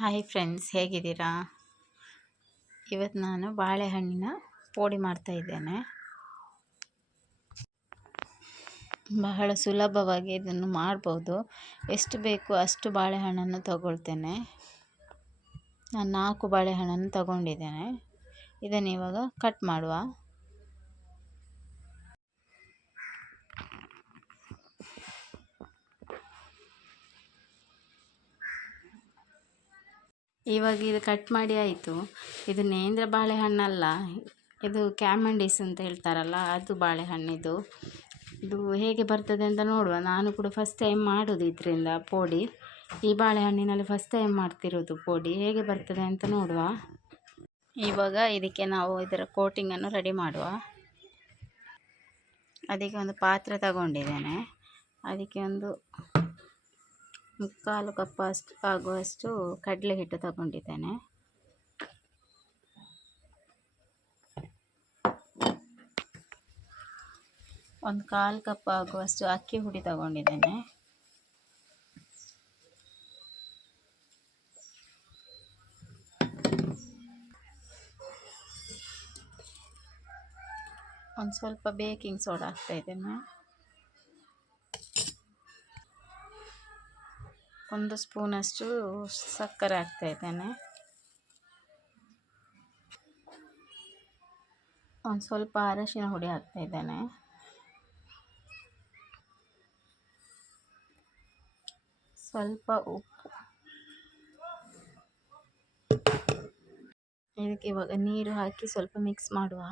Hi friends, ಹೇಗಿದ್ದೀರಾ? ಇವತ್ತು ನಾನು ಬಾಳೆಹಣ್ಣಿನ ಪೋಡಿ ಮಾಡ್ತಾ ಇದ್ದೇನೆ. ಬಹಳ ಸುಲಭವಾಗಿ ಇದನ್ನು ಮಾಡ್ಬೋದು. ಎಷ್ಟು ಬೇಕು ಅಷ್ಟು ಬಾಳೆಹಣ್ಣನ್ನು ತಗೊಳ್ತೇನೆ. ನಾನು 4 ಬಾಳೆಹಣ್ಣನ್ನು ತಗೊಂಡಿದ್ದೇನೆ. ಇದನ್ನು ಇವಾಗ ಕಟ್ ಮಾಡುವ. ಇವಾಗ ಇದು ಕಟ್ ಮಾಡಿ ಆಯಿತು. ಇದು ನೇಂದ್ರ ಬಾಳೆಹಣ್ಣಲ್ಲ, ಇದು ಕ್ಯಾಮಂಡಿಸ್ ಅಂತ ಹೇಳ್ತಾರಲ್ಲ, ಅದು ಬಾಳೆಹಣ್ಣಿದು. ಇದು ಹೇಗೆ ಬರ್ತದೆ ಅಂತ ನೋಡುವ. ನಾನು ಕೂಡ ಫಸ್ಟ್ ಟೈಮ್ ಮಾಡೋದು ಇದರಿಂದ ಪೋಡಿ. ಈ ಬಾಳೆಹಣ್ಣಿನಲ್ಲಿ ಫಸ್ಟ್ ಟೈಮ್ ಮಾಡ್ತಿರೋದು ಪೋಡಿ. ಹೇಗೆ ಬರ್ತದೆ ಅಂತ ನೋಡುವ. ಇವಾಗ ಇದಕ್ಕೆ ನಾವು ಇದರ ಕೋಟಿಂಗನ್ನು ರೆಡಿ ಮಾಡುವ. ಅದಕ್ಕೆ ಒಂದು ಪಾತ್ರೆ ತಗೊಂಡಿದ್ದೇನೆ. ಅದಕ್ಕೆ ಒಂದು 3/4 ಕಪ್ ಆಗುವಷ್ಟು ಕಡಲೆ ಹಿಟ್ಟು ತಗೊಂಡಿದ್ದೇನೆ. ಒಂದು 1/4 ಕಪ್ ಆಗುವಷ್ಟು ಅಕ್ಕಿ ಹುಡಿ ತಗೊಂಡಿದ್ದೇನೆ. ಒಂದು ಸ್ವಲ್ಪ ಬೇಕಿಂಗ್ ಸೋಡಾ ಹಾಕ್ತಾ ಇದ್ದೇನೆ. 1 ಸ್ಪೂನಷ್ಟು ಸಕ್ಕರೆ ಹಾಕ್ತಾ ಇದ್ದೇನೆ. ಒಂದು ಸ್ವಲ್ಪ ಅರಶಿನ ಹುಡಿ ಹಾಕ್ತಾ ಇದ್ದೇನೆ. ಸ್ವಲ್ಪ ಉಪ್ಪು. ಇದಕ್ಕೆ ಇವಾಗ ನೀರು ಹಾಕಿ ಸ್ವಲ್ಪ ಮಿಕ್ಸ್ ಮಾಡುವ.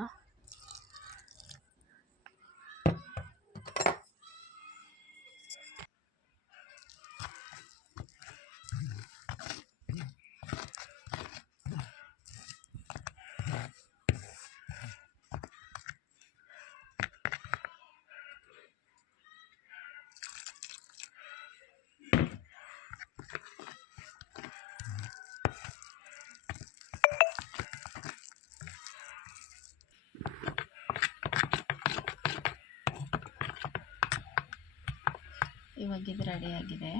ಇವಾಗ ಇದು ರೆಡಿಯಾಗಿದೆ.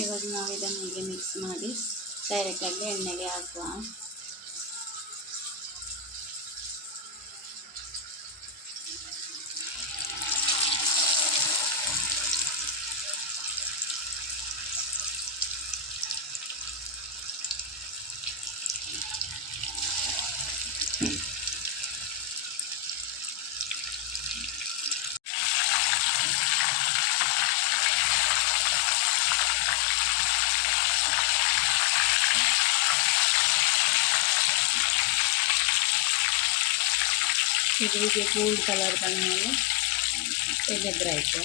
ಇವಾಗ ನಾವು ಇದನ್ನು ಹೀಗೆ ಮಿಕ್ಸ್ ಮಾಡಿ ಡೈರೆಕ್ಟಾಗಿ ಎಣ್ಣೆಗೆ ಹಾಕುವ. ಇದು ಹೀಗೆ ಗೋಲ್ಡ್ ಕಲರ್ ಬಂದಮೇಲೆ ತೆಗೆದ್ರಾಯ್ತು.